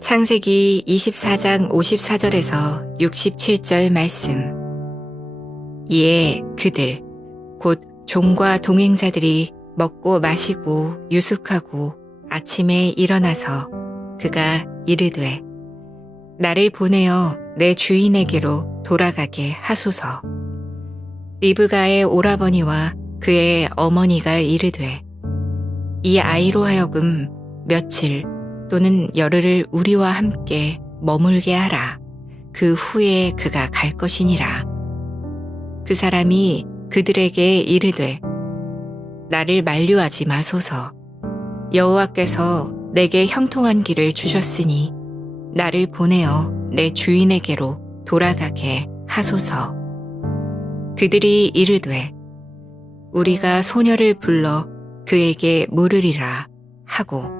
창세기 24장 54절에서 67절 말씀. 이에 그들 곧 종과 동행자들이 먹고 마시고 유숙하고 아침에 일어나서 그가 이르되 나를 보내어 내 주인에게로 돌아가게 하소서. 리브가의 오라버니와 그의 어머니가 이르되 이 아이로 하여금 며칠 또는 열흘을 우리와 함께 머물게 하라. 그 후에 그가 갈 것이니라. 그 사람이 그들에게 이르되 나를 만류하지 마소서. 여호와께서 내게 형통한 길을 주셨으니 나를 보내어 내 주인에게로 돌아가게 하소서. 그들이 이르되 우리가 소녀를 불러 그에게 물으리라 하고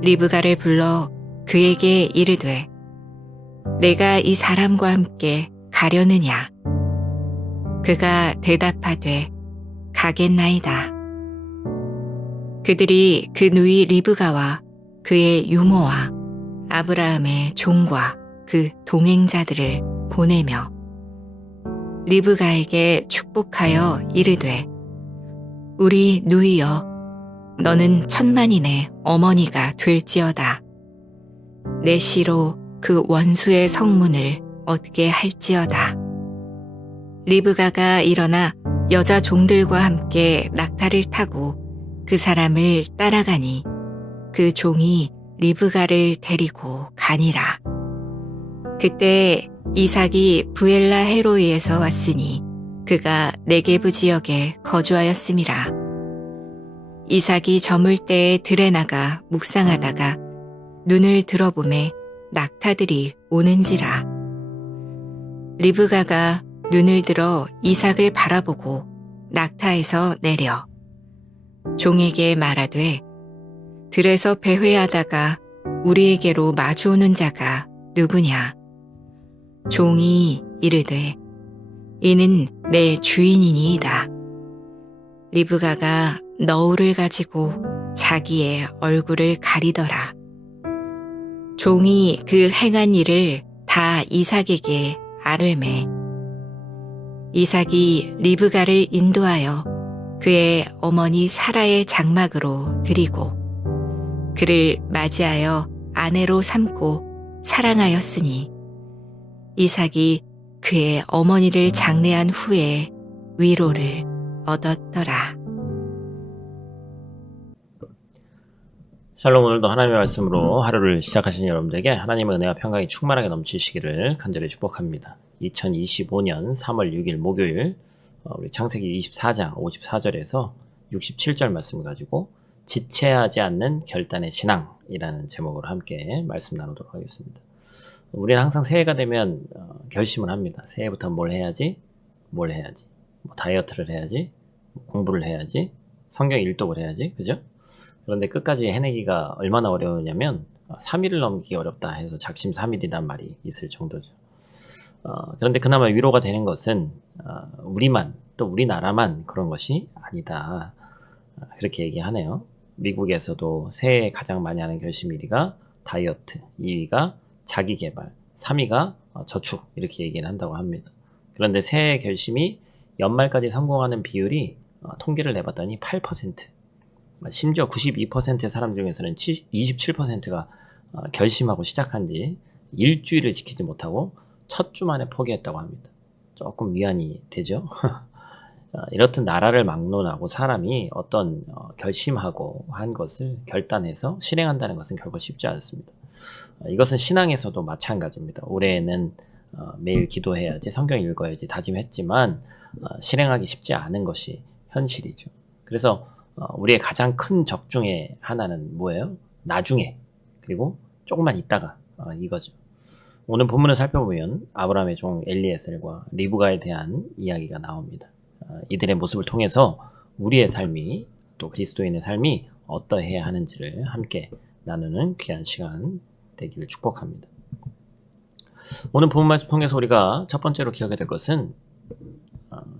리브가를 불러 그에게 이르되 내가 이 사람과 함께 가려느냐? 그가 대답하되 가겠나이다. 그들이 그 누이 리브가와 그의 유모와 아브라함의 종과 그 동행자들을 보내며 리브가에게 축복하여 이르되 우리 누이여 너는 천만인의 어머니가 될지어다. 내 시로 그 원수의 성문을 얻게 할지어다. 리브가가 일어나 여자 종들과 함께 낙타를 타고 그 사람을 따라가니 그 종이 리브가를 데리고 가니라. 그때 이삭이 부엘라 헤로이에서 왔으니 그가 네게브 지역에 거주하였음이라. 이삭이 저물 때에 들에 나가 묵상하다가 눈을 들어보매 낙타들이 오는지라. 리브가가 눈을 들어 이삭을 바라보고 낙타에서 내려 종에게 말하되 들에서 배회하다가 우리에게로 마주오는 자가 누구냐? 종이 이르되 이는 내 주인이니이다. 리브가가 너울을 가지고 자기의 얼굴을 가리더라. 종이 그 행한 일을 다 이삭에게 아뢰매 이삭이 리브가를 인도하여 그의 어머니 사라의 장막으로 들이고 그를 맞이하여 아내로 삼고 사랑하였으니 이삭이 그의 어머니를 장례한 후에 위로를 얻었더라. 샬롬. 오늘도 하나님의 말씀으로 하루를 시작하신 여러분들에게 하나님의 은혜와 평강이 충만하게 넘치시기를 간절히 축복합니다. 2025년 3월 6일 목요일 우리 창세기 24장 54절에서 67절 말씀을 가지고 지체하지 않는 결단의 신앙이라는 제목으로 함께 말씀 나누도록 하겠습니다. 우리는 항상 새해가 되면 결심을 합니다. 새해부터 뭘 해야지, 뭐 다이어트를 해야지, 공부를 해야지, 성경 일독을 해야지, 그죠? 그런데 끝까지 해내기가 얼마나 어려우냐면 3일을 넘기기 어렵다 해서 작심삼일이란 말이 있을 정도죠. 그런데 그나마 위로가 되는 것은 우리만, 또 우리나라만 그런 것이 아니다. 그렇게 얘기하네요. 미국에서도 새해에 가장 많이 하는 결심 1위가 다이어트, 2위가 자기개발, 3위가 저축, 이렇게 얘기를 한다고 합니다. 그런데 새해 결심이 연말까지 성공하는 비율이 통계를 내봤더니 8%, 심지어 92%의 사람 중에서는 27%가 결심하고 시작한 지 일주일을 지키지 못하고 첫 주 만에 포기했다고 합니다. 조금 위안이 되죠. 이렇듯 나라를 막론하고 사람이 어떤 결심하고 한 것을 결단해서 실행한다는 것은 결코 쉽지 않습니다. 이것은 신앙에서도 마찬가지입니다. 올해에는 매일 기도해야지, 성경 읽어야지 다짐했지만 실행하기 쉽지 않은 것이 현실이죠. 그래서 우리의 가장 큰 적 중에 하나는 뭐예요? 나중에, 그리고 조금만 있다가, 이거죠. 오늘 본문을 살펴보면 아브라함의 종 엘리에셀과 리브가에 대한 이야기가 나옵니다. 이들의 모습을 통해서 우리의 삶이, 또 그리스도인의 삶이 어떠해야 하는지를 함께 나누는 귀한 시간 되기를 축복합니다. 오늘 본 말씀 통해서 우리가 첫 번째로 기억해야 될 것은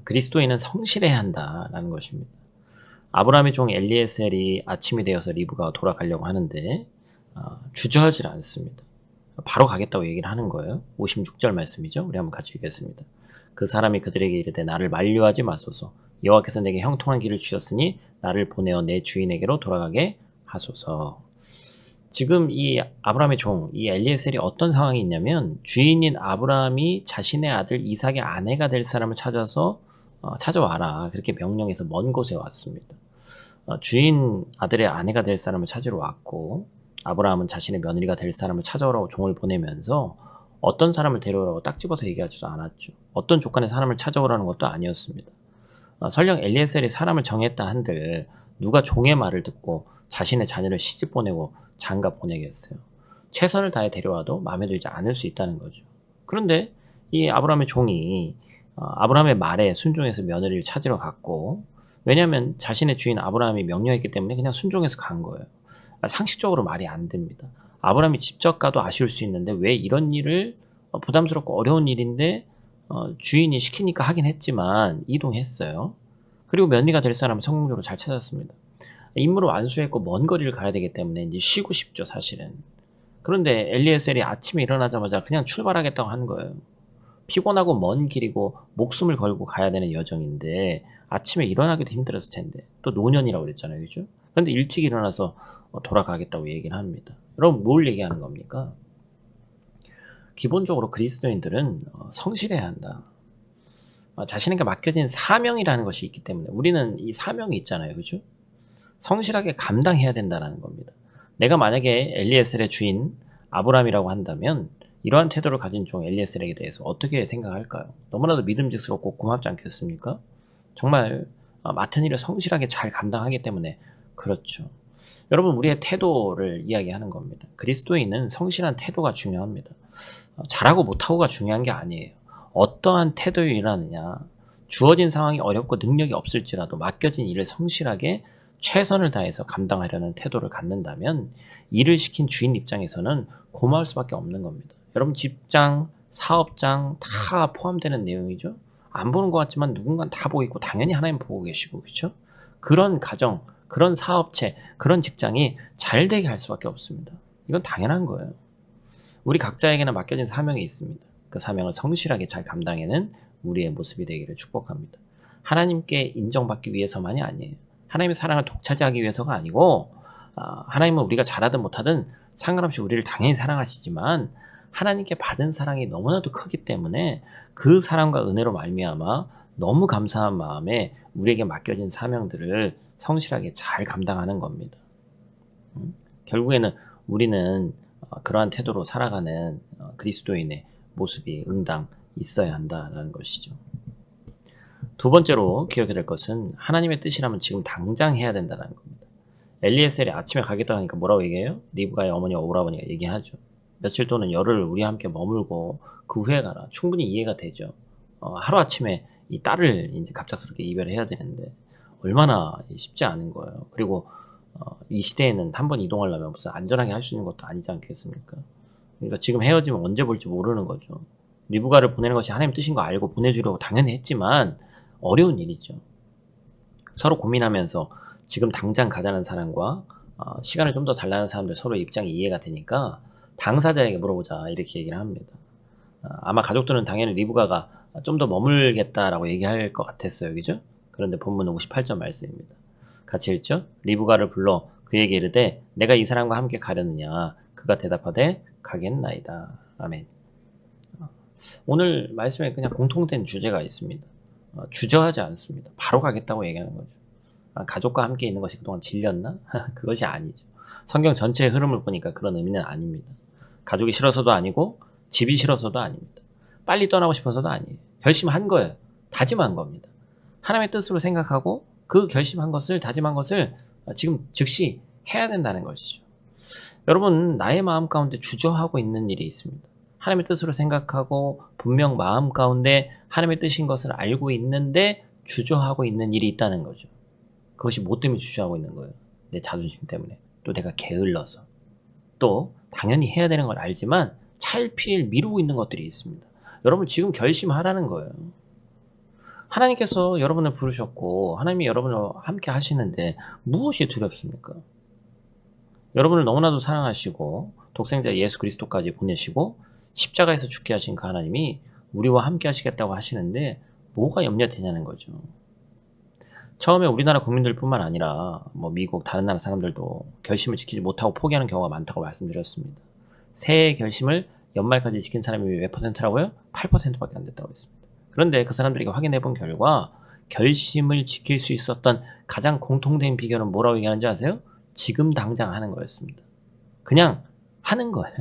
그리스도인은 성실해야 한다라는 것입니다. 아브라함의 종 엘리에셀이 아침이 되어서 리브가 돌아가려고 하는데 주저하지 않습니다. 바로 가겠다고 얘기를 하는 거예요. 56절 말씀이죠. 우리 한번 같이 읽겠습니다. 그 사람이 그들에게 이르되 나를 만류하지 마소서. 여호와께서 내게 형통한 길을 주셨으니 나를 보내어 내 주인에게로 돌아가게 하소서. 지금 이 아브라함의 종, 이 엘리에셀이 어떤 상황이 있냐면 주인인 아브라함이 자신의 아들 이삭의 아내가 될 사람을 찾아서 찾아와라. 그렇게 명령해서 먼 곳에 왔습니다. 주인 아들의 아내가 될 사람을 찾으러 왔고 아브라함은 자신의 며느리가 될 사람을 찾아오라고 종을 보내면서 어떤 사람을 데려오라고 딱 집어서 얘기하지도 않았죠. 어떤 조건의 사람을 찾아오라는 것도 아니었습니다. 설령 엘리에셀이 사람을 정했다 한들 누가 종의 말을 듣고 자신의 자녀를 시집 보내고 장가 보내겠어요. 최선을 다해 데려와도 마음에 들지 않을 수 있다는 거죠. 그런데 이 아브라함의 종이 아브라함의 말에 순종해서 며느리를 찾으러 갔고 왜냐하면 자신의 주인 아브라함이 명령했기 때문에 그냥 순종해서 간 거예요. 상식적으로 말이 안 됩니다. 아브라함이 직접 가도 아쉬울 수 있는데 왜 이런 일을 부담스럽고 어려운 일인데 주인이 시키니까 하긴 했지만 이동했어요. 그리고 며느리가 될 사람을 성공적으로 잘 찾았습니다. 임무를 완수했고 먼 거리를 가야 되기 때문에 이제 쉬고 싶죠, 사실은. 그런데 엘리에셀이 아침에 일어나자마자 그냥 출발하겠다고 하는 거예요. 피곤하고 먼 길이고 목숨을 걸고 가야 되는 여정인데 아침에 일어나기도 힘들었을 텐데 또 노년이라고 그랬잖아요, 그죠? 그런데 일찍 일어나서 돌아가겠다고 얘기를 합니다. 여러분 뭘 얘기하는 겁니까? 기본적으로 그리스도인들은 성실해야 한다. 자신에게 맡겨진 사명이라는 것이 있기 때문에 우리는 이 사명이 있잖아요, 그죠? 성실하게 감당해야 된다는 겁니다. 내가 만약에 엘리에셀의 주인 아브라함이라고 한다면 이러한 태도를 가진 종 엘리에셀에게 대해서 어떻게 생각할까요? 너무나도 믿음직스럽고 고맙지 않겠습니까? 정말 맡은 일을 성실하게 잘 감당하기 때문에 그렇죠. 여러분 우리의 태도를 이야기하는 겁니다. 그리스도인은 성실한 태도가 중요합니다. 잘하고 못하고가 중요한 게 아니에요. 어떠한 태도로 일하느냐, 주어진 상황이 어렵고 능력이 없을지라도 맡겨진 일을 성실하게 최선을 다해서 감당하려는 태도를 갖는다면 일을 시킨 주인 입장에서는 고마울 수밖에 없는 겁니다. 여러분 집장, 사업장 다 포함되는 내용이죠. 안 보는 것 같지만 누군가는 다 보고 있고 당연히 하나님 보고 계시고 그렇죠? 그런 가정, 그런 사업체, 그런 직장이 잘 되게 할 수밖에 없습니다. 이건 당연한 거예요. 우리 각자에게는 맡겨진 사명이 있습니다. 그 사명을 성실하게 잘 감당하는 우리의 모습이 되기를 축복합니다. 하나님께 인정받기 위해서만이 아니에요. 하나님의 사랑을 독차지하기 위해서가 아니고 하나님은 우리가 잘하든 못하든 상관없이 우리를 당연히 사랑하시지만 하나님께 받은 사랑이 너무나도 크기 때문에 그 사랑과 은혜로 말미암아 너무 감사한 마음에 우리에게 맡겨진 사명들을 성실하게 잘 감당하는 겁니다. 결국에는 우리는 그러한 태도로 살아가는 그리스도인의 모습이 응당 있어야 한다는 것이죠. 두 번째로 기억해야 될 것은 하나님의 뜻이라면 지금 당장 해야 된다는 겁니다. 엘리에셀이 아침에 가겠다고 하니까 뭐라고 얘기해요? 리브가의 어머니와 오라버니가 얘기하죠. 며칠 또는 열흘 우리와 함께 머물고 그 후에 가라. 충분히 이해가 되죠. 하루아침에 이 딸을 이제 갑작스럽게 이별해야 되는데 얼마나 쉽지 않은 거예요. 그리고 이 시대에는 한 번 이동하려면 무슨 안전하게 할 수 있는 것도 아니지 않겠습니까? 그러니까 지금 헤어지면 언제 볼지 모르는 거죠. 리브가를 보내는 것이 하나님 뜻인 거 알고 보내주려고 당연히 했지만 어려운 일이죠. 서로 고민하면서 지금 당장 가자는 사람과 시간을 좀 더 달라는 사람들 서로 입장이 이해가 되니까 당사자에게 물어보자 이렇게 얘기를 합니다. 아마 가족들은 당연히 리브가가 좀 더 머물겠다라고 얘기할 것 같았어요. 그죠? 그런데 본문은 58절 말씀입니다. 같이 읽죠? 리브가를 불러 그에게 이르되 내가 이 사람과 함께 가려느냐 그가 대답하되 가겠나이다. 아멘. 오늘 말씀에 그냥 공통된 주제가 있습니다. 주저하지 않습니다. 바로 가겠다고 얘기하는 거죠. 가족과 함께 있는 것이 그동안 질렸나? 그것이 아니죠. 성경 전체의 흐름을 보니까 그런 의미는 아닙니다. 가족이 싫어서도 아니고 집이 싫어서도 아닙니다. 빨리 떠나고 싶어서도 아니에요. 결심한 거예요. 다짐한 겁니다. 하나님의 뜻으로 생각하고 그 결심한 것을 다짐한 것을 지금 즉시 해야 된다는 것이죠. 여러분 나의 마음 가운데 주저하고 있는 일이 있습니다. 하나님의 뜻으로 생각하고 분명 마음 가운데 하나님의 뜻인 것을 알고 있는데 주저하고 있는 일이 있다는 거죠. 그것이 뭐 때문에 주저하고 있는 거예요? 내 자존심 때문에. 또 내가 게을러서. 또 당연히 해야 되는 걸 알지만 차일피일 미루고 있는 것들이 있습니다. 여러분 지금 결심하라는 거예요. 하나님께서 여러분을 부르셨고 하나님이 여러분과 함께 하시는데 무엇이 두렵습니까? 여러분을 너무나도 사랑하시고 독생자 예수 그리스도까지 보내시고 십자가에서 죽게 하신 그 하나님이 우리와 함께 하시겠다고 하시는데 뭐가 염려되냐는 거죠. 처음에 우리나라 국민들뿐만 아니라 뭐 미국 다른 나라 사람들도 결심을 지키지 못하고 포기하는 경우가 많다고 말씀드렸습니다. 새해 결심을 연말까지 지킨 사람이 몇 퍼센트라고요? 8%밖에 안 됐다고 했습니다. 그런데 그 사람들에게 확인해 본 결과 결심을 지킬 수 있었던 가장 공통된 비결은 뭐라고 얘기하는지 아세요? 지금 당장 하는 거였습니다. 그냥 하는 거예요.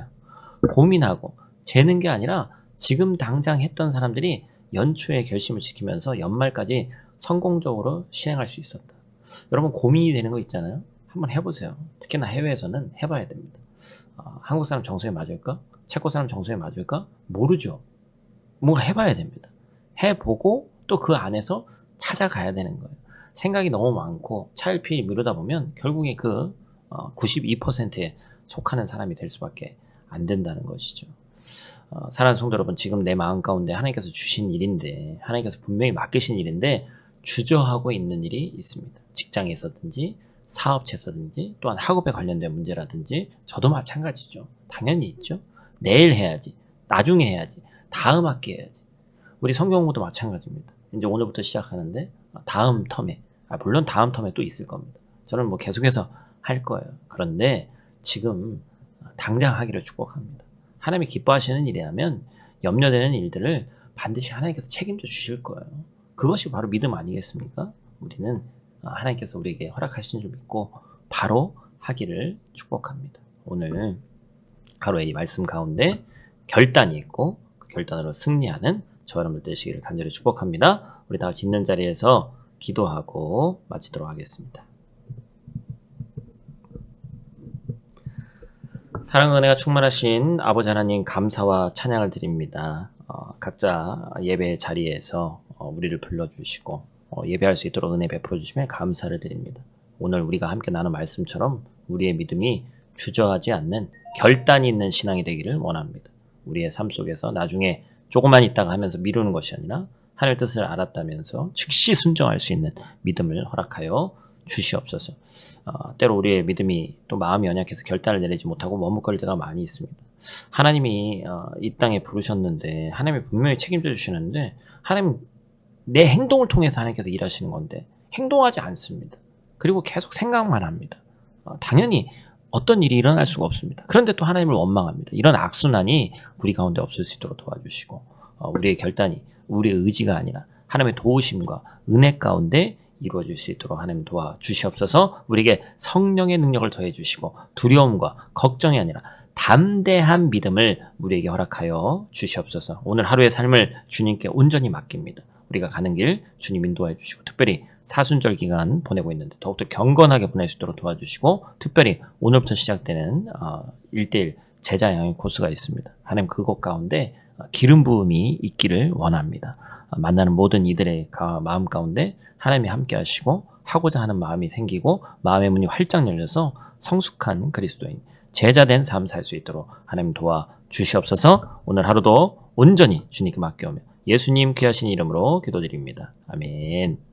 고민하고 재는 게 아니라 지금 당장 했던 사람들이 연초에 결심을 지키면서 연말까지 성공적으로 실행할 수 있었다. 여러분 고민이 되는 거 있잖아요. 한번 해보세요. 특히나 해외에서는 해봐야 됩니다. 한국 사람 정서에 맞을까? 체코 사람 정서에 맞을까? 모르죠. 뭔가 해봐야 됩니다. 해보고 또 그 안에서 찾아가야 되는 거예요. 생각이 너무 많고 차일피일 미루다 보면 결국에 그 92%에 속하는 사람이 될 수밖에 안 된다는 것이죠. 사랑하는 성도 여러분, 지금 내 마음 가운데 하나님께서 주신 일인데, 하나님께서 분명히 맡기신 일인데 주저하고 있는 일이 있습니다. 직장에서든지 사업체에서든지 또한 학업에 관련된 문제라든지 저도 마찬가지죠. 당연히 있죠. 내일 해야지, 나중에 해야지, 다음 학기 해야지. 우리 성경 공부도 마찬가지입니다. 이제 오늘부터 시작하는데 다음 텀에, 물론 다음 텀에 또 있을 겁니다. 저는 뭐 계속해서 할 거예요. 그런데 지금 당장 하기를 축복합니다. 하나님이 기뻐하시는 일이라면 염려되는 일들을 반드시 하나님께서 책임져 주실 거예요. 그것이 바로 믿음 아니겠습니까? 우리는 하나님께서 우리에게 허락하신 줄 믿고 바로 하기를 축복합니다. 오늘 하루의 이 말씀 가운데 결단이 있고 그 결단으로 승리하는 저와 여러분들 되시기를 간절히 축복합니다. 우리 다 같이 있는 자리에서 기도하고 마치도록 하겠습니다. 사랑과 은혜가 충만하신 아버지 하나님 감사와 찬양을 드립니다. 각자 예배 자리에서 우리를 불러주시고 예배할 수 있도록 은혜 베풀어 주시며 감사를 드립니다. 오늘 우리가 함께 나눈 말씀처럼 우리의 믿음이 주저하지 않는 결단이 있는 신앙이 되기를 원합니다. 우리의 삶 속에서 나중에 조금만 있다가 하면서 미루는 것이 아니라 하나님의 뜻을 알았다면서 즉시 순종할 수 있는 믿음을 허락하여 주시옵소서. 때로 우리의 믿음이 또 마음이 연약해서 결단을 내리지 못하고 머뭇거릴 때가 많이 있습니다. 하나님이 이 땅에 부르셨는데 하나님이 분명히 책임져 주시는데 하나님 내 행동을 통해서 하나님께서 일하시는 건데 행동하지 않습니다. 그리고 계속 생각만 합니다. 당연히 어떤 일이 일어날 수가 없습니다. 그런데 또 하나님을 원망합니다. 이런 악순환이 우리 가운데 없을 수 있도록 도와주시고 우리의 결단이 우리의 의지가 아니라 하나님의 도우심과 은혜 가운데 이루어질 수 있도록 하나님 도와주시옵소서. 우리에게 성령의 능력을 더해 주시고 두려움과 걱정이 아니라 담대한 믿음을 우리에게 허락하여 주시옵소서. 오늘 하루의 삶을 주님께 온전히 맡깁니다. 우리가 가는 길 주님 인도해 주시고 특별히 사순절 기간 보내고 있는데 더욱더 경건하게 보낼 수 있도록 도와주시고 특별히 오늘부터 시작되는 1:1 제자 양육 코스가 있습니다. 하나님 그것 가운데 기름 부음이 있기를 원합니다. 만나는 모든 이들의 마음 가운데 하나님이 함께 하시고 하고자 하는 마음이 생기고 마음의 문이 활짝 열려서 성숙한 그리스도인 제자된 삶 살 수 있도록 하나님 도와주시옵소서. 오늘 하루도 온전히 주님께 맡겨오며 예수님 귀하신 이름으로 기도드립니다. 아멘.